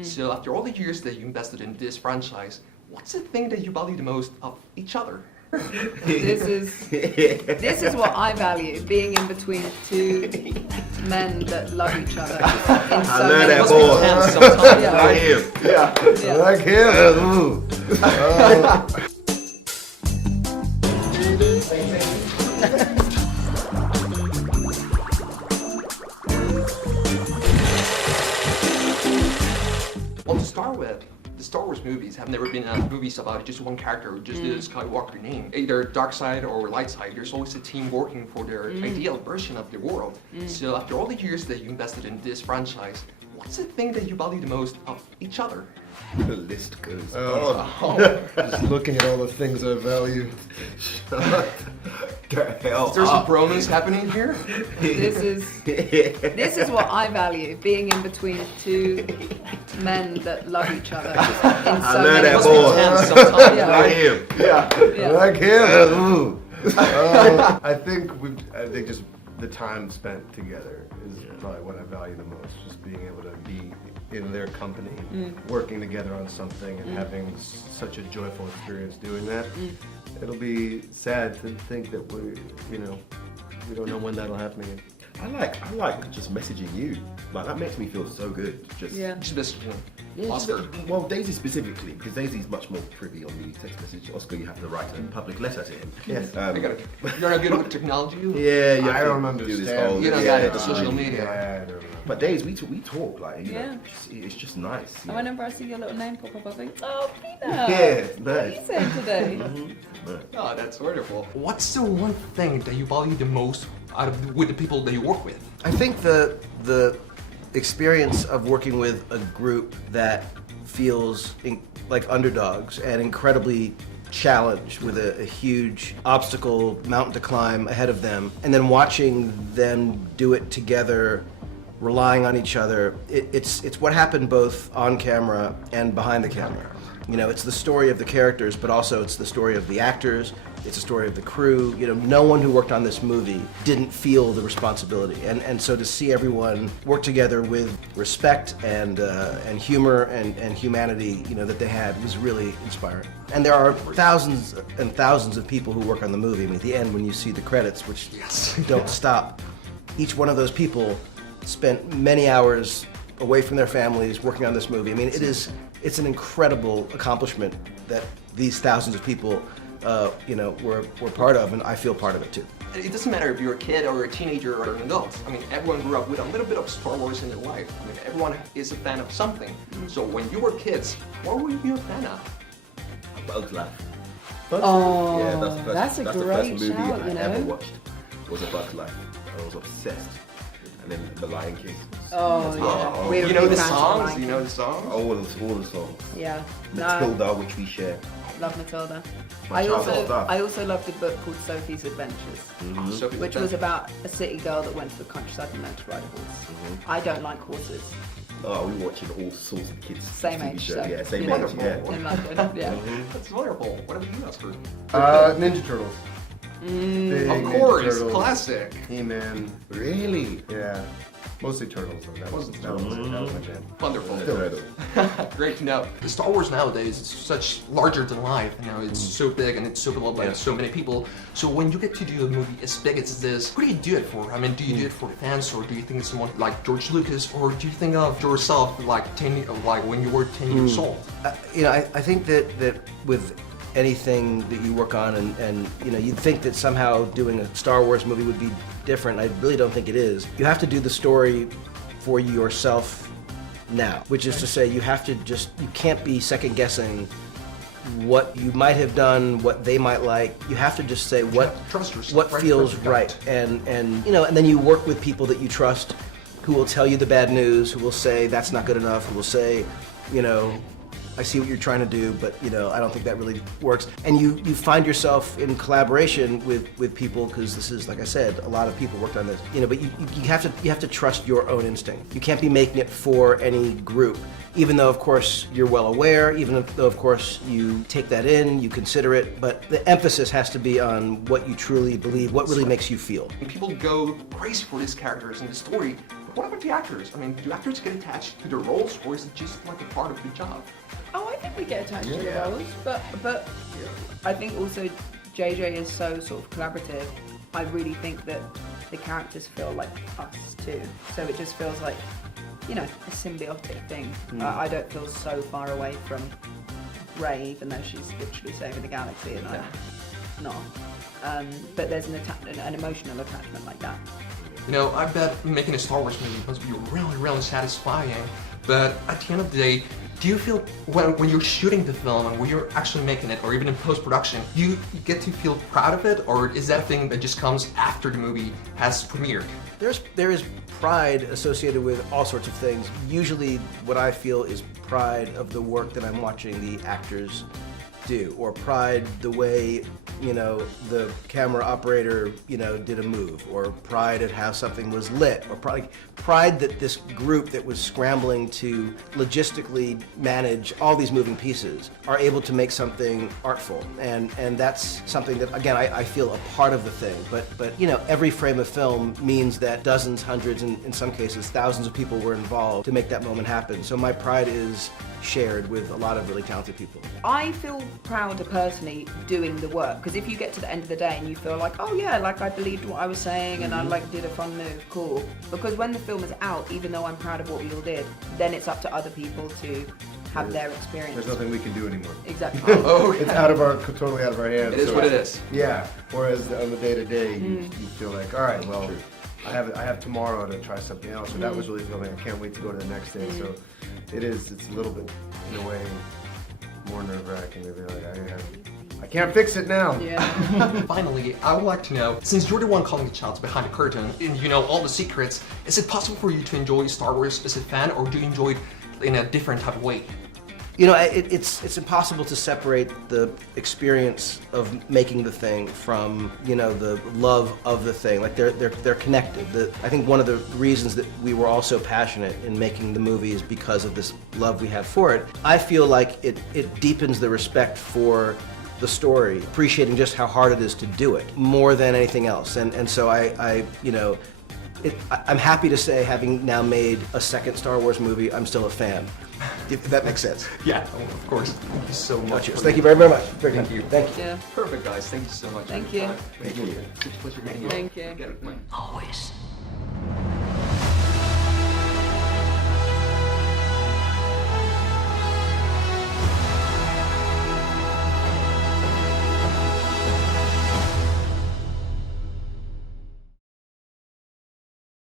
So after all the years that you invested in this franchise, what's the thing that you value the most of each other? This is what I value, being in between two men that love each other. In so I love that Must be boy. tense sometimes, Yeah. Like right? him. Yeah. Like him. Well, to start with, the Star Wars movies have never been movies about just one character who just did a Skywalker name. Either dark side or light side, there's always a team working for their ideal version of the world. So after all the years that you invested in this franchise, what's the thing that you value the most of each other? The list goes Oh. Just looking at all the things I value. Is there some bromance happening here? This is what I value, being in between two men that love each other. In I so love many that Must be boy. tense sometimes, Yeah. Like right? him. Yeah. Like him. Ooh. I think just the time spent together is probably what I value the most. Just being able to be in their company, working together on something, and having such a joyful experience doing that. It'll be sad to think that we don't know when that'll happen again. I like just messaging you. Like that makes me feel so good. Just Yeah. Just this, Yeah, Oscar. well, Daisy specifically, because Daisy's much more privy on the text message. Oscar, you have to write a public letter to him. Yes. I got it. You're not good with technology? Yeah, you have I to don't do this understand. whole- You don't yeah, got it, the yeah. social media. Yeah, I don't know. But Daisy, we talk like, you Yeah. know, it's just nice. you And know. whenever I see your little name pop up, I think, oh, Peter! Yeah, What are nice. you saying today? Oh, that's wonderful. What's the one thing that you value the most with the people that you work with? I think the experience of working with a group that feels like underdogs and incredibly challenged with a huge obstacle mountain to climb ahead of them, and then watching them do it together, relying on each other. It's what happened both on camera and behind the camera. You know, it's the story of the characters, but also it's the story of the actors. It's a story of the crew. You know, no one who worked on this movie didn't feel the responsibility, and so to see everyone work together with respect and humor and humanity, you know, that they had was really inspiring. And there are thousands and thousands of people who work on the movie. I mean, at the end, when you see the credits, which don't stop, each one of those people spent many hours away from their families working on this movie. I mean, it's an incredible accomplishment that these thousands of people were part of, and I feel part of it too. It doesn't matter if you're a kid or a teenager or an adult. I mean, everyone grew up with a little bit of Star Wars in their life. I mean, everyone is a fan of something. So when you were kids, what were you a fan of? Bug's Life. Oh, Yeah, that's a the great first movie shout, I you know. ever watched. Was A Bug's Life. I was obsessed. And then The Lion King. Oh, yeah. Oh, We're You know big the fans of songs? Lion You know the songs? All the songs. Yeah. Matilda, which we share. Love Matilda. My childhood stuff. I also loved a book called Sophie's Adventures, Sophie's which was Adventure. about a city girl that went to the countryside and learned to ride a horse. I don't like horses. Oh, we were watching all sorts of kids. Same TV age, shows. so, Yeah, same you know, age. Yeah. In London, yeah. That's wonderful. What about you, Oscar? Ninja Turtles. Big Of Ninja course, Turtles, classic. He-Man. Really? Yeah. Mostly Turtles. Though. That was my jam. Wonderful. Turtle. Great to know. The Star Wars nowadays is such larger than life. You know, it's so big and it's so beloved by so many people. So when you get to do a movie as big as this, who do you do it for? I mean, do you do it for the fans, or do you think it's someone like George Lucas, or do you think of yourself like when you were 10 years old? I think that with anything that you work on, and you'd think that somehow doing a Star Wars movie would be different. I really don't think it is. You have to do the story for yourself now, which is to say you can't be second guessing what you might have done, what they might like. You have to just say what Trust yourself, what right? feels Trust right, and then you work with people that you trust, who will tell you the bad news, who will say that's not good enough, who will say, I see what you're trying to do, but I don't think that really works. And you find yourself in collaboration with people, because this is, like I said, a lot of people worked on this. But you have to trust your own instinct. You can't be making it for any group, even though of course you're well aware, even though of course you take that in, you consider it. But the emphasis has to be on what you truly believe, what really makes you feel. And people go crazy for these characters and the story. what about the actors? I mean, do actors get attached to their roles, or is it just like a part of the job? Oh, I think we get attached to the Yeah. roles, but I think also JJ is so sort of collaborative. I really think that the characters feel like us too. So it just feels like, you know, a symbiotic thing. I don't feel so far away from Rey, even though she's literally saving the galaxy and I'm not. But there's an emotional attachment like that. You know, I bet making a Star Wars movie must be really, really satisfying. But at the end of the day, do you feel when you're shooting the film and when you're actually making it, or even in post-production, do you get to feel proud of it, or is that a thing that just comes after the movie has premiered? There is pride associated with all sorts of things. Usually what I feel is pride of the work that I'm watching the actors do, or pride the way, you know, the camera operator, you know, did a move, or pride at how something was lit, or pride that this group that was scrambling to logistically manage all these moving pieces are able to make something artful, and that's something that, again, I feel a part of the thing, but you know, every frame of film means that dozens, hundreds, and in some cases thousands of people were involved to make that moment happen. So my pride is shared with a lot of really talented people. I feel prouder personally doing the work, because if you get to the end of the day and you feel like, oh yeah, like I believed what I was saying and I like did a fun move, cool. Because when the film is out, even though I'm proud of what we all did, then it's up to other people to have their experience. There's nothing we can do anymore. Exactly. Oh, It's totally out of our hands. It is so- what it is. Yeah. Whereas on the day-to-day, you feel like, all right, well, I have tomorrow to try something else. Or that was really filming. I can't wait to go to the next day. So it's a little bit, in a way, more nerve-wracking to be like, I can't fix it now. Yeah. Finally, I would like to know, since you're the one calling the shots behind the curtain and you know all the secrets, is it possible for you to enjoy Star Wars as a fan, or do you enjoy it in a different type of way? You know, it's impossible to separate the experience of making the thing from, you know, the love of the thing. Like they're connected. I think one of the reasons that we were all so passionate in making the movie is because of this love we have for it. I feel like it deepens the respect for the story, appreciating just how hard it is to do it more than anything else. And so I you know, I'm happy to say, having now made a second Star Wars movie, I'm still a fan. If that makes sense. Yeah, of course. Thank you so much. Thank you very, very much. Thank you. Thank you. Yeah. Perfect, guys. Thank you so much. Thank for your you. time. Thank you. It's a pleasure meeting you. Thank you. Get it, man. Always